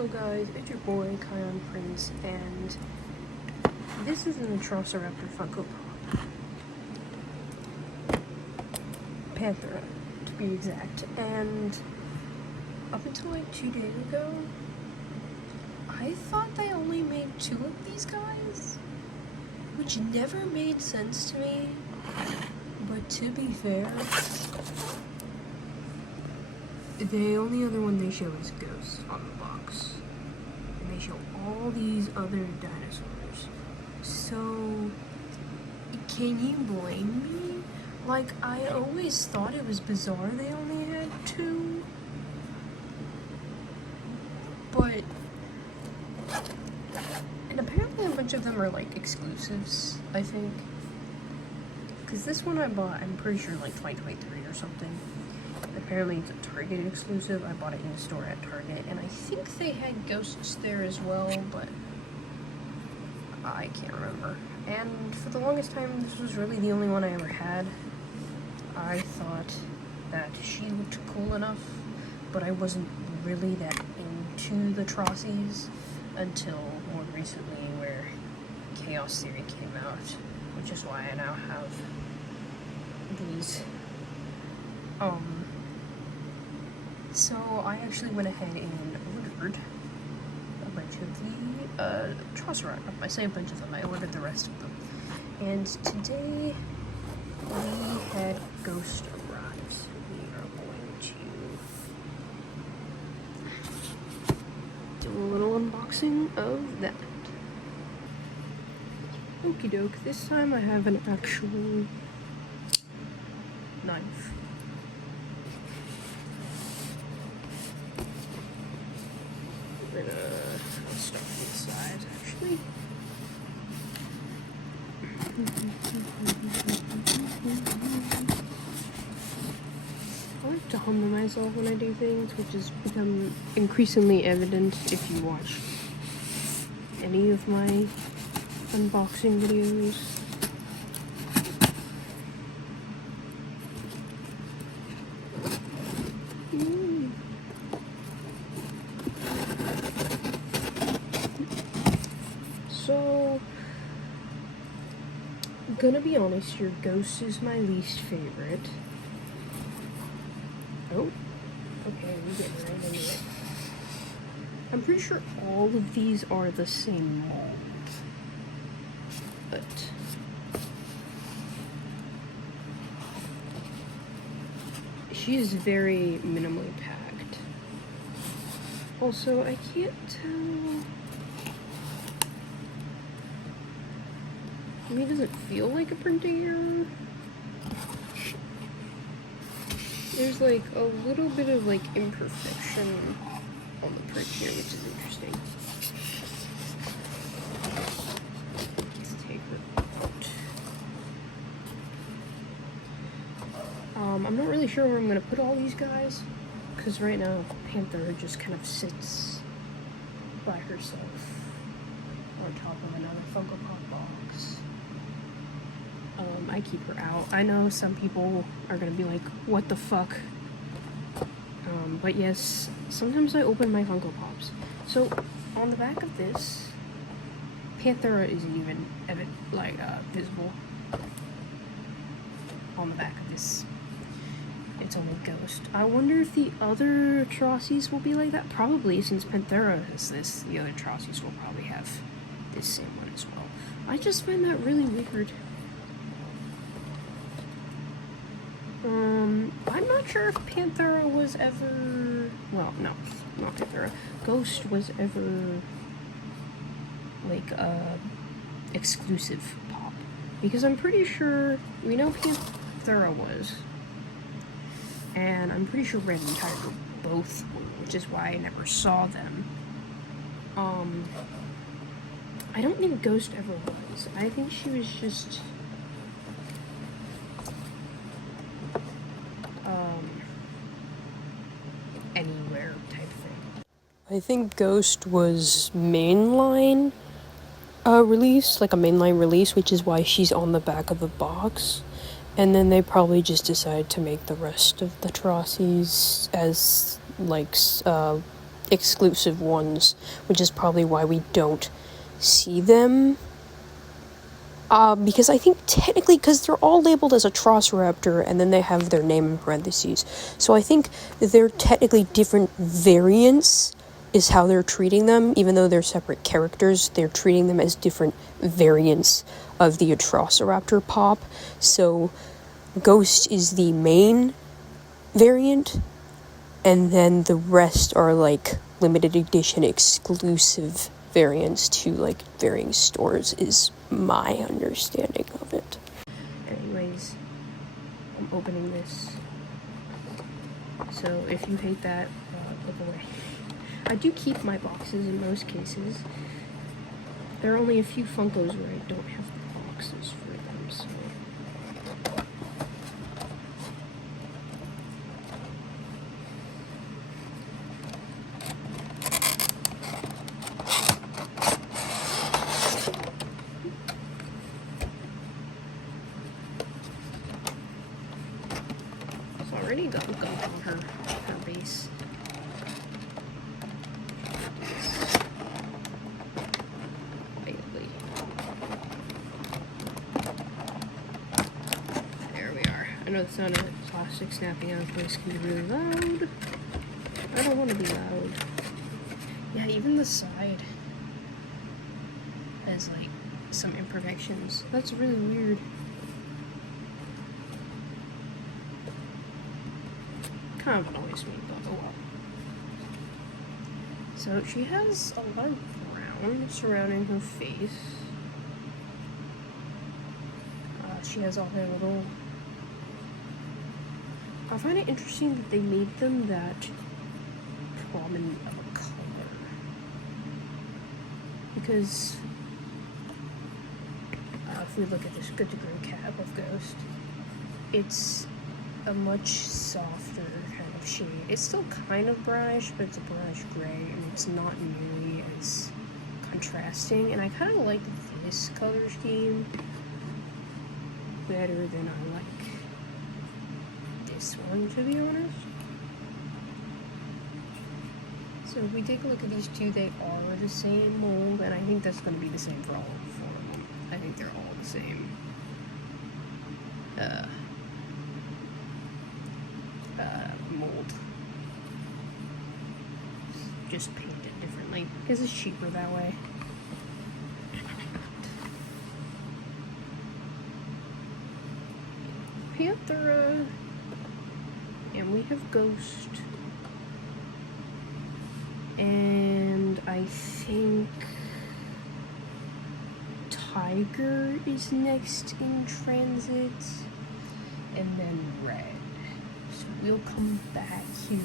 Hello guys, it's your boy Kion Prince, and this is an Atrociraptor Funko Pop. Panther, to be exact. And up until like 2 days ago, I thought they only made 2 of these guys, which never made sense to me. But to be fair, the only other one they show is Ghost on the box. And they show all these other dinosaurs. So, can you blame me? Like, I always thought it was bizarre they only had 2. But, and apparently a bunch of them are like exclusives, I think. Because this one I bought, I'm pretty sure like 2023 or something. Apparently it's a Target exclusive. I bought it in the store at Target, and I think they had ghosts there as well, but I can't remember. And for the longest time, this was really the only one I ever had. I thought that she looked cool enough, but I wasn't really that into the Trossies until more recently, where Chaos Theory came out, which is why I now have these. So I actually went ahead and ordered a bunch of the Atrociraptor. I say a bunch of them, I ordered the rest of them. And today we had Ghost arrive, so we are going to do a little unboxing of that. Okie doke, this time I have an actual knife. I'll start from the sides, actually. I like to humble myself when I do things, which has become increasingly evident if you watch any of my unboxing videos. So, I'm gonna be honest, your Ghost is my least favorite. Oh, okay, we're getting right into it. I'm pretty sure all of these are the same mold, but she is very minimally packed. Also, I can't tell. I mean, it doesn't feel like a printing error. There's like a little bit of like imperfection on the print here, which is interesting. Let's take her out. I'm not really sure where I'm gonna put all these guys, because right now Panther just kind of sits by herself on top of another Funko Pop box. I keep her out. I know some people are gonna be like, what the fuck? But yes, sometimes I open my Funko Pops. So, on the back of this, Panthera isn't even visible. On the back of this, it's only Ghost. I wonder if the other Trossies will be like that? Probably, since Panthera has this, the other Trossies will probably have this same one as well. I just find that really weird. I'm not sure if Panthera was ever, well, no, not Panthera. Ghost was ever, like, exclusive pop. Because I'm pretty sure, we know Panthera was, and I'm pretty sure Red and Tiger both were, which is why I never saw them. I don't think Ghost ever was. I think she was just anywhere type thing. I think Ghost was mainline release, like a mainline release, which is why she's on the back of the box. And then they probably just decided to make the rest of the Trossies as like exclusive ones, which is probably why we don't see them. Because I think technically, because they're all labeled as Atrociraptor, and then they have their name in parentheses. So I think they're technically different variants, is how they're treating them. Even though they're separate characters, they're treating them as different variants of the Atrociraptor pop. So Ghost is the main variant, and then the rest are like limited edition exclusive variants to like varying stores, is my understanding of it. Anyways, I'm opening this, so if you hate that, look away. I do keep my boxes in most cases. There are only a few Funkos where I don't have the boxes for them, so. It's already got gunk on her base. I know the sound of plastic snapping out of place can be really loud. I don't want to be loud. Yeah, even the side has like some imperfections. That's really weird. Kind of annoys me, but oh well. So she has a lot of brown surrounding her face. She has all her little... I find it interesting that they made them that prominent of a color. Because if we look at this good to grow cap of Ghost, it's a much softer kind of shade. It's still kind of brownish, but it's a brownish gray, and it's not nearly as contrasting. And I kind of like this color scheme better than I like this one, to be honest. So if we take a look at these two, they are the same mold, and I think that's going to be the same for all four of them. I think they're all the same mold. Just painted differently, because it's cheaper that way. Panthera. And we have Ghost. And I think Tiger is next in transit. And then Red. So we'll come back here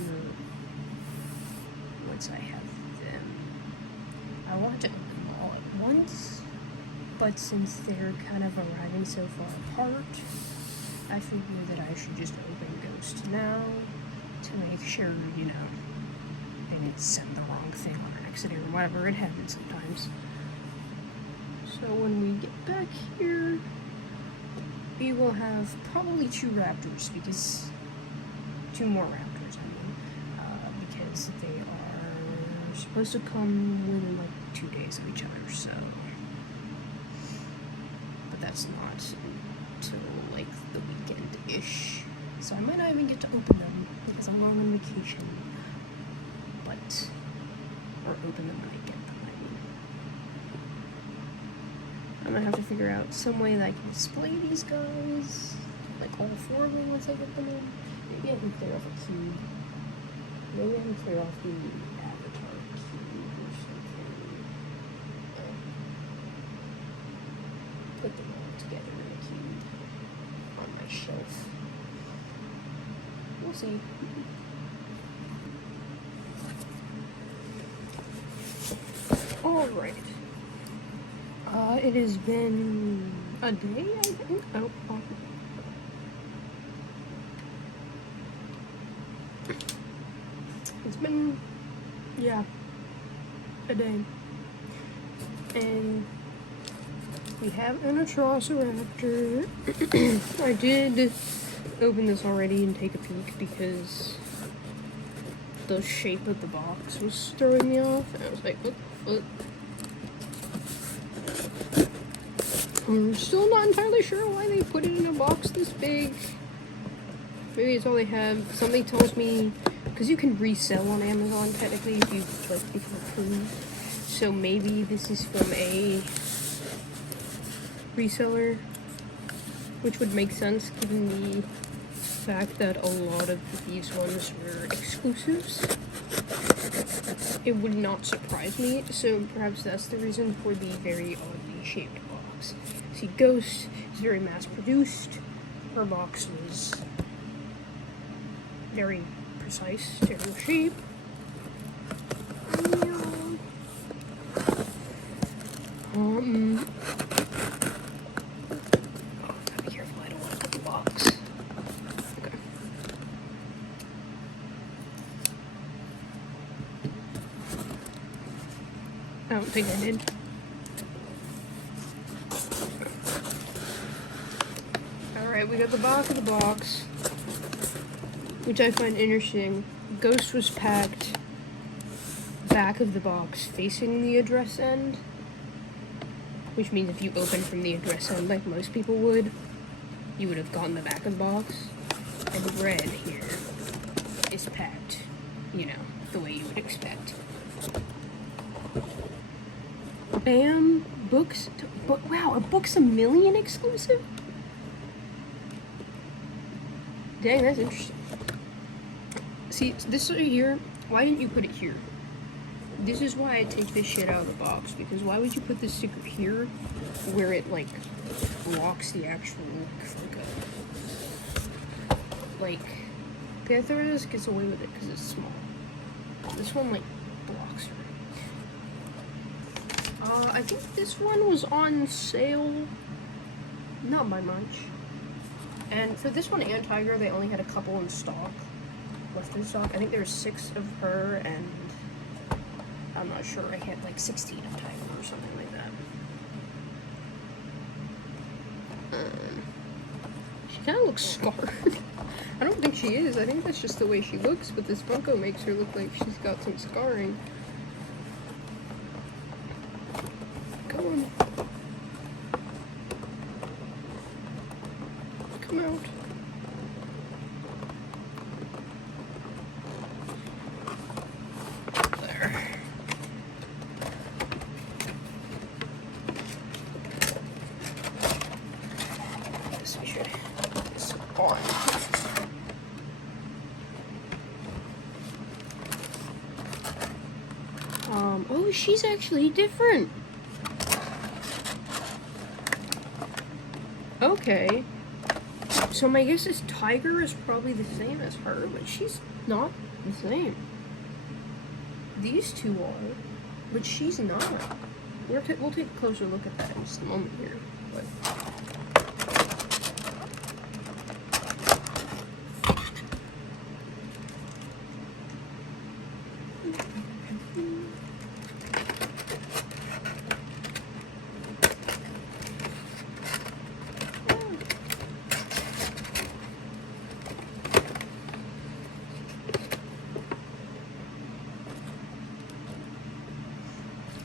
once I have them. I want to open them all at once, but since they're kind of arriving so far apart, I figure that I should just open Ghost now to make sure, you know, I didn't send the wrong thing on accident or whatever. It happens sometimes. So when we get back here, we will have probably two raptors, because two more raptors, I mean, because they are supposed to come within like 2 days of each other, so. But that's not until like the weekend-ish. So I might not even get to open them because I'm on vacation. But, or open them when I get them, I mean. I'm gonna have to figure out some way that I can display these guys, like all four of them once I get them in. Maybe I can clear off a cube. Maybe I can clear off the avatar cube or something. Put them all together in a cube on my shelf. We'll see. Alright. It has been a day, I think. Oh. It's been, yeah, a day. And we have an Atrociraptor. I did open this already and take a peek because the shape of the box was throwing me off, and I was like, what? I'm still not entirely sure why they put it in a box this big. Maybe it's all they have. Somebody tells me, because you can resell on Amazon technically if you like become approved. So maybe this is from a reseller, which would make sense given the fact that a lot of these ones were exclusives. It would not surprise me, so perhaps that's the reason for the very oddly shaped box. See, Ghost is very mass-produced. Her box was very precise to her shape. Gotta be careful, I don't want to cut the box. Okay. I don't think I did. Alright, we got the back of the box, which I find interesting. Ghost was packed back of the box facing the address end, which means if you open from the address end like most people would, you would have gotten the back of the box. And red here is packed, you know, the way you would expect. Bam! Books, wow, a Books A Million exclusive? Dang, that's interesting. See, this right here, why didn't you put it here? This is why I take this shit out of the box, because why would you put this sticker here where it, like, blocks the actual Funko? Like, Panthers gets away with it because it's small. This one, like, blocks her. I think this one was on sale, not by much. And for this one and Tiger, they only had a couple in stock, left in stock. I think there's 6 of her, and I'm not sure, I had like 16 of Tiger or something like that. She kind of looks scarred. I don't think she is. I think that's just the way she looks, but this Funko makes her look like she's got some scarring. Come on. Come out. There. Guess we should put this on. Oh, she's actually different. Okay. So my guess is Tiger is probably the same as her, but she's not the same. These two are, but she's not. We'll take a closer look at that in just a moment here. But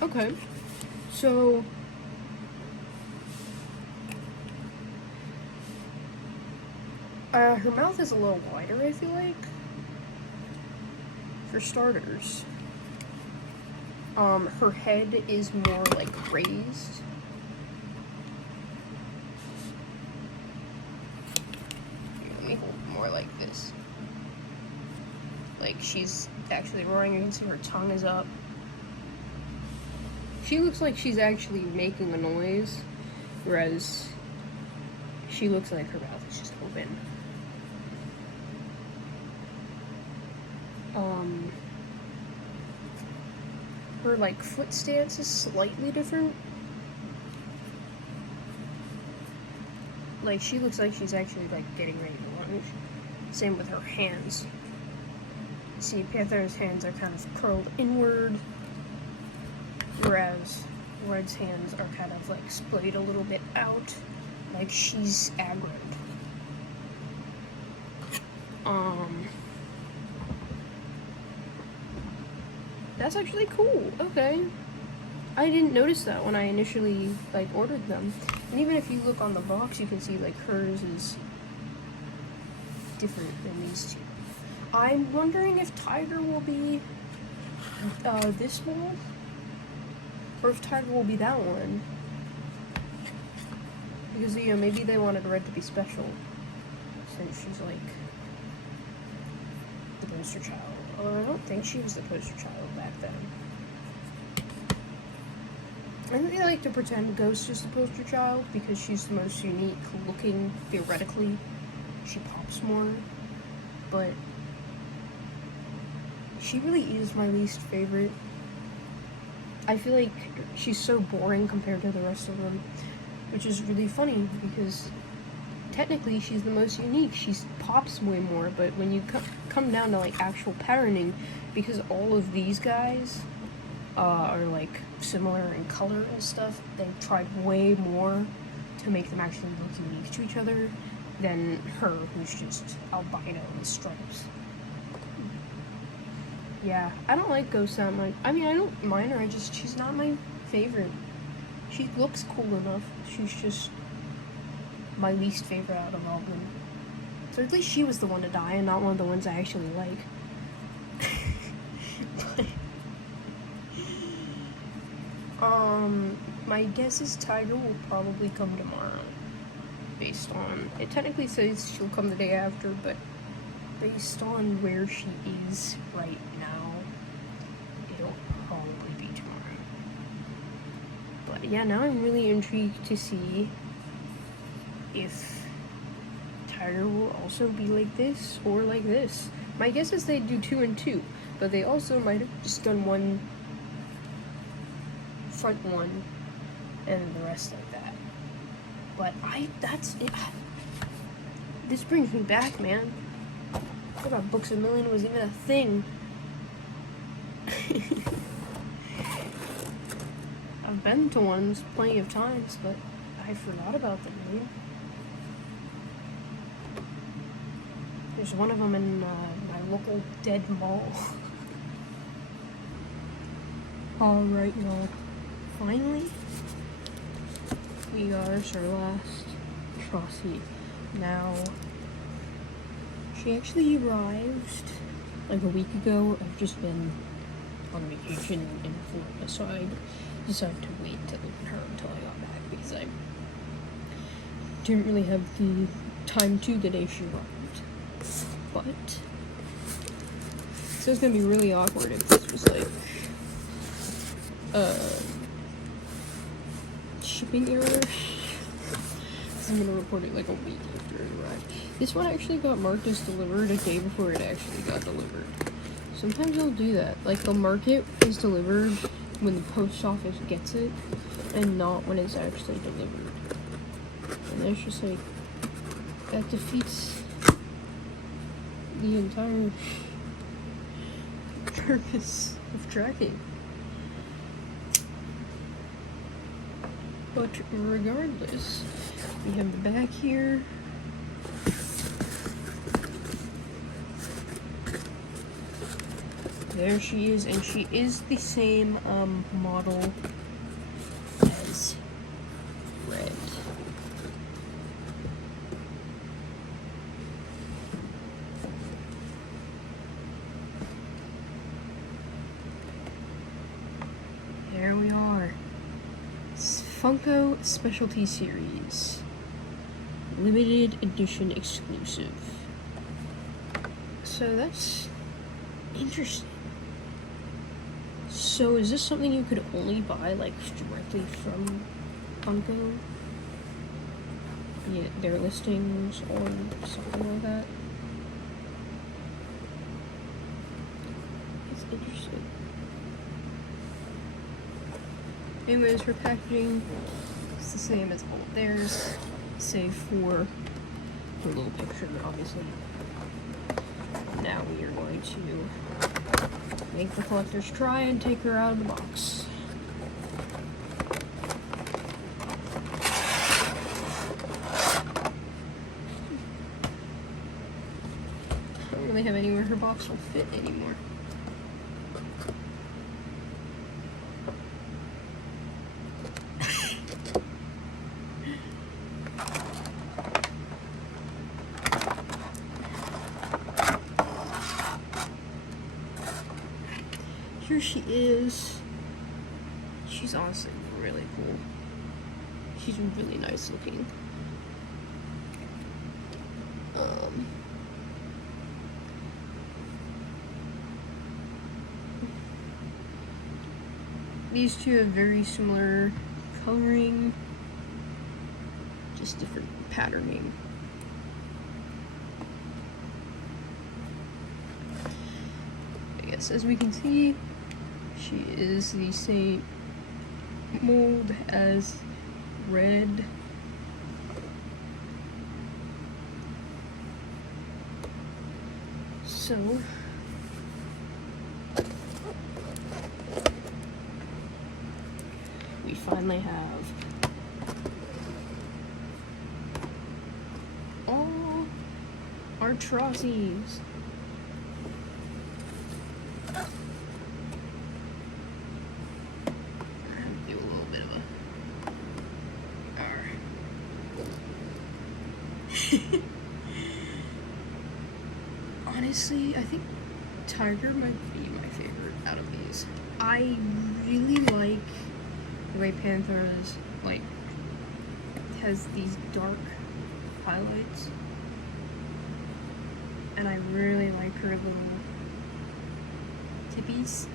okay, so her mouth is a little wider, I feel like, for starters. Her head is more like raised. Let me hold it more like this. Like she's actually roaring. You can see her tongue is up. She looks like she's actually making a noise, whereas she looks like her mouth is just open. Her, like, foot stance is slightly different. Like, she looks like she's actually, like, getting ready to lunge. Same with her hands. See, Panther's hands are kind of curled inward, whereas Red's hands are kind of, like, splayed a little bit out, like she's aggroed. That's actually cool. Okay. I didn't notice that when I initially, like, ordered them. And even if you look on the box, you can see, like, hers is different than these two. I'm wondering if Tiger will be this mold, or if Tiger will be that one. Because, you know, maybe they wanted Red to be special, since she's, like, the poster child. Although I don't think she was the poster child back then. And they like to pretend Ghost is the poster child because she's the most unique looking, theoretically. She pops more. But she really is my least favorite. I feel like she's so boring compared to the rest of them, which is really funny because technically she's the most unique. She pops way more, but when you come down to like actual patterning, because all of these guys are like similar in color and stuff, they tried way more to make them actually look unique to each other than her, who's just albino and stripes. Yeah, I don't like Ghost that much. I mean, I don't mind her, she's not my favorite. She looks cool enough. She's just my least favorite out of all of them. So at least she was the one to die and not one of the ones I actually like. My guess is Tiger will probably come tomorrow. Based on, it technically says she'll come the day after, but based on where she is right now, it'll probably be tomorrow. But yeah, now I'm really intrigued to see if Tiger will also be like this or like this. My guess is they do 2 and 2, but they also might have just done one front one and the rest like that. But that's it. This brings me back, man. I forgot Books A Million was even a thing. I've been to ones plenty of times, but I forgot about them, man. There's one of them in my local dead mall. Alright, y'all. Finally, we got our last Atrociraptor. Now, she actually arrived like a week ago. I've just been on vacation in Florida, so I decided to wait to open her until I got back because I didn't really have the time to the day she arrived. But, so it's gonna be really awkward if this was like shipping error. I'm gonna report it like a week after it arrived. This one actually got marked as delivered a day before it actually got delivered. Sometimes they'll do that. Like, they'll mark it as delivered when the post office gets it, and not when it's actually delivered. And it's just like, that defeats the entire purpose of tracking. But regardless, we have the back here. There she is, and she is the same model as Red. There we are. Funko Specialty Series. Limited edition exclusive. So that's interesting. So is this something you could only buy like directly from Funko? Yeah, their listings or something like that? It's interesting. Anyways, her packaging is the same as all of theirs, save for her little picture, obviously. Now we are going to make the collectors try and take her out of the box. I don't really have anywhere her box will fit anymore. here she is. She's honestly really cool. She's really nice looking. These two have very similar coloring, just different patterning. I guess as we can see, she is the same mold as Red. So we finally have all our Atrocies. Do a little bit of a Honestly, I think Tiger might be my favorite out of these. I really like the way Panthers, like, has these dark highlights. And I really like her little tippies.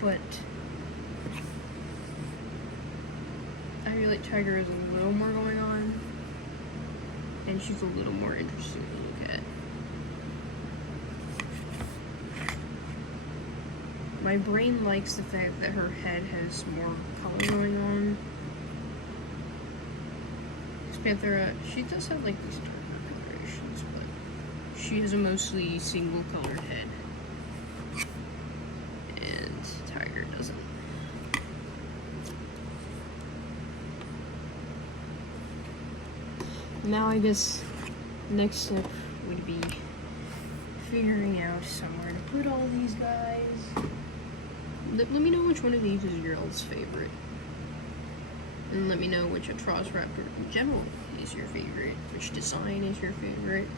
But I feel like Tiger is a little more going on. And she's a little more interesting to look at. My brain likes the fact that her head has more color going on. Panthera, she does have like these darker colorations, but she has a mostly single colored head. And Tiger doesn't. Now I guess next step would be figuring out somewhere to put all these guys. Let me know which one of these is your all's favorite. And let me know which Atrociraptor in general is your favorite. Which design is your favorite.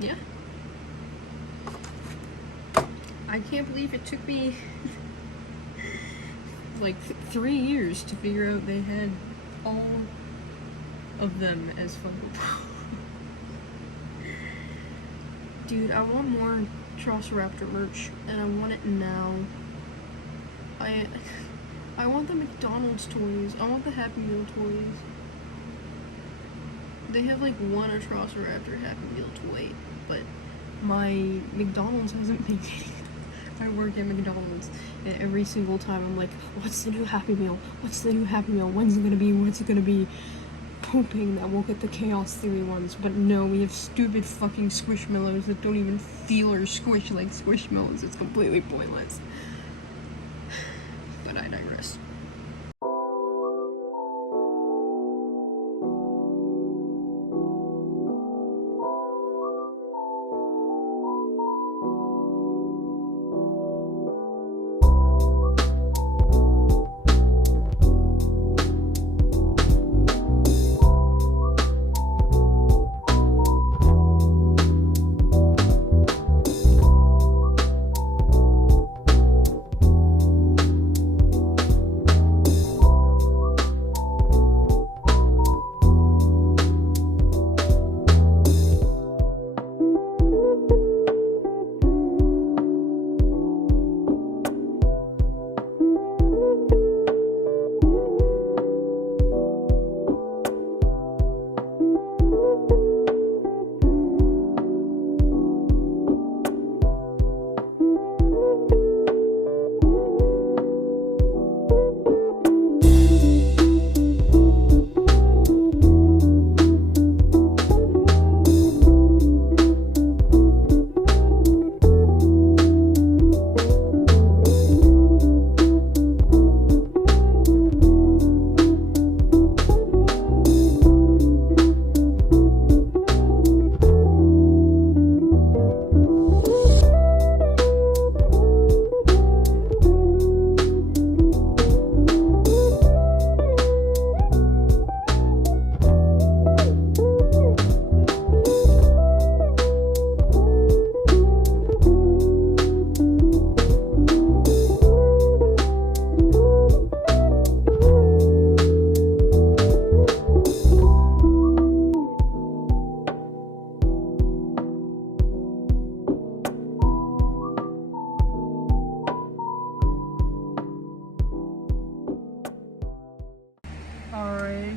Yeah. I can't believe it took me like 3 years to figure out they had all of them as Funko Pops. Dude, I want more Atrociraptor merch, and I want it now. I want the McDonald's toys. I want the Happy Meal toys. They have like one Atrociraptor Happy Meal toy, but my McDonald's hasn't been getting. I work at McDonald's, and every single time I'm like, what's the new Happy Meal? What's the new Happy Meal? When's it gonna be? What's it gonna be? Hoping that we'll get the Chaos Theory ones, but no, we have stupid fucking Squishmallows that don't even feel or squish like Squishmallows. It's completely pointless. But I digress.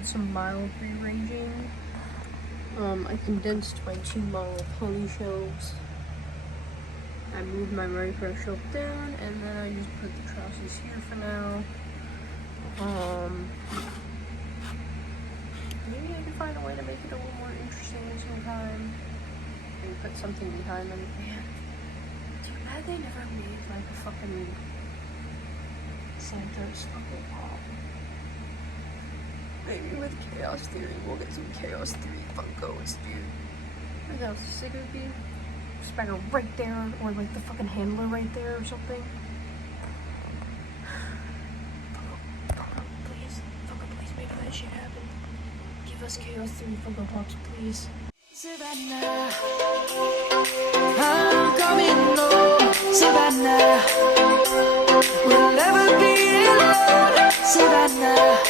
did some mild rearranging. I condensed my 2 model pony shelves. I moved my Mary Pro shelf down, and then I just put the trusses here for now. Maybe I can find a way to make it a little more interesting sometime. Maybe put something behind them. Man, too bad they never made like a fucking Santos Funko Pop. Maybe with Chaos Theory, we'll get some Chaos Theory Funkos, dude. What else? Sick would be? Spider right there, or like the fucking handler right there or something. Funko, please make that shit happen. Give us Chaos Theory Funko Pops, please. Savannah, I'm coming home. Savannah, we'll never be alone. Savannah.